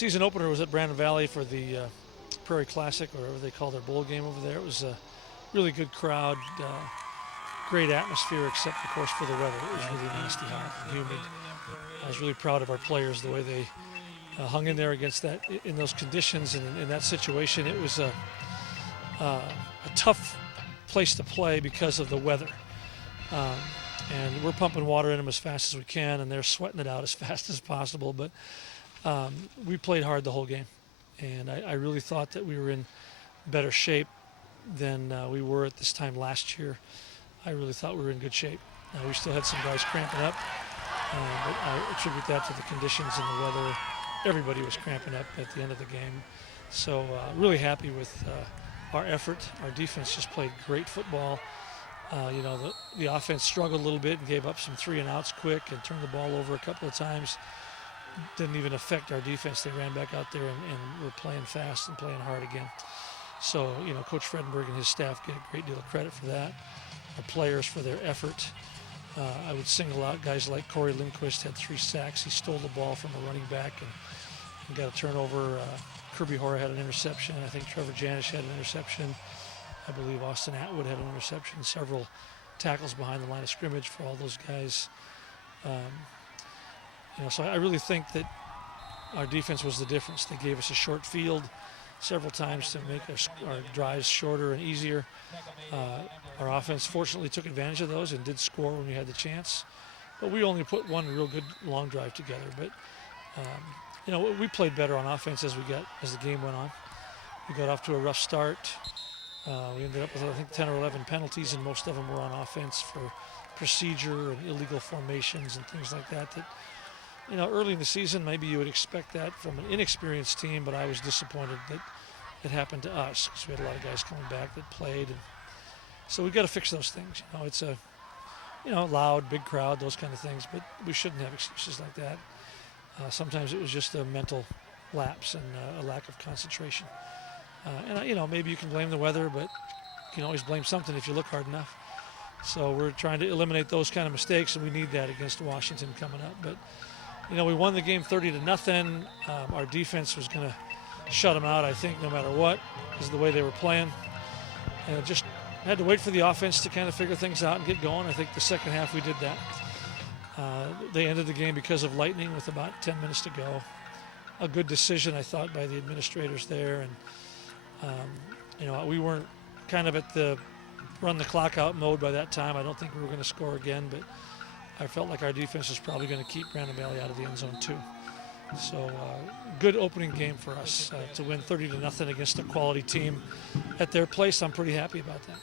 season opener was at Brandon Valley for the Prairie Classic, or whatever they call their bowl game over there. It was a really good crowd, great atmosphere, except of course for the weather. It was really nasty hot and humid. I was really proud of our players, the way they hung in there against that, in those conditions and in that situation. It was a tough place to play because of the weather. And we're pumping water in them as fast as we can, and they're sweating it out as fast as possible. But we played hard the whole game, and I really thought that we were in better shape than we were at this time last year. I really thought we were in good shape. We still had some guys cramping up, but I attribute that to the conditions and the weather. Everybody was cramping up at the end of the game. So really happy with our effort. Our defense just played great football. The offense struggled a little bit and gave up some 3-and-outs quick and turned the ball over a couple of times. Didn't even affect our defense. They ran back out there and were playing fast and playing hard again. So, Coach Fredenberg and his staff get a great deal of credit for that. Our players for their effort. I would single out guys like Corey Lindquist, had 3 sacks. He stole the ball from a running back and got a turnover. Kirby Hora had an interception. I think Trevor Janish had an interception. I believe Austin Atwood had an interception. Several tackles behind the line of scrimmage for all those guys. So I really think that our defense was the difference. They gave us a short field several times to make our drives shorter and easier. Our offense fortunately took advantage of those and did score when we had the chance. But we only put one real good long drive together. But, we played better on offense as the game went on. We got off to a rough start. We ended up with, I think, 10 or 11 penalties, and most of them were on offense for procedure and illegal formations and things like that. Early in the season, maybe you would expect that from an inexperienced team, but I was disappointed that it happened to us because we had a lot of guys coming back that played. And so we've got to fix those things. It's a, loud, big crowd, those kind of things, but we shouldn't have excuses like that. Sometimes it was just a mental lapse and a lack of concentration. Maybe you can blame the weather, but you can always blame something if you look hard enough. So we're trying to eliminate those kind of mistakes, and we need that against Washington coming up. But, we won the game 30-0. Our defense was going to shut them out, I think, no matter what, because of the way they were playing. And just had to wait for the offense to kind of figure things out and get going. I think the second half we did that. They ended the game because of lightning with about 10 minutes to go. A good decision, I thought, by the administrators there. And, we weren't kind of at the run the clock out mode by that time. I don't think we were going to score again, but I felt like our defense was probably going to keep Brandon Valley out of the end zone too. So good opening game for us to win 30-0 against a quality team at their place. I'm pretty happy about that.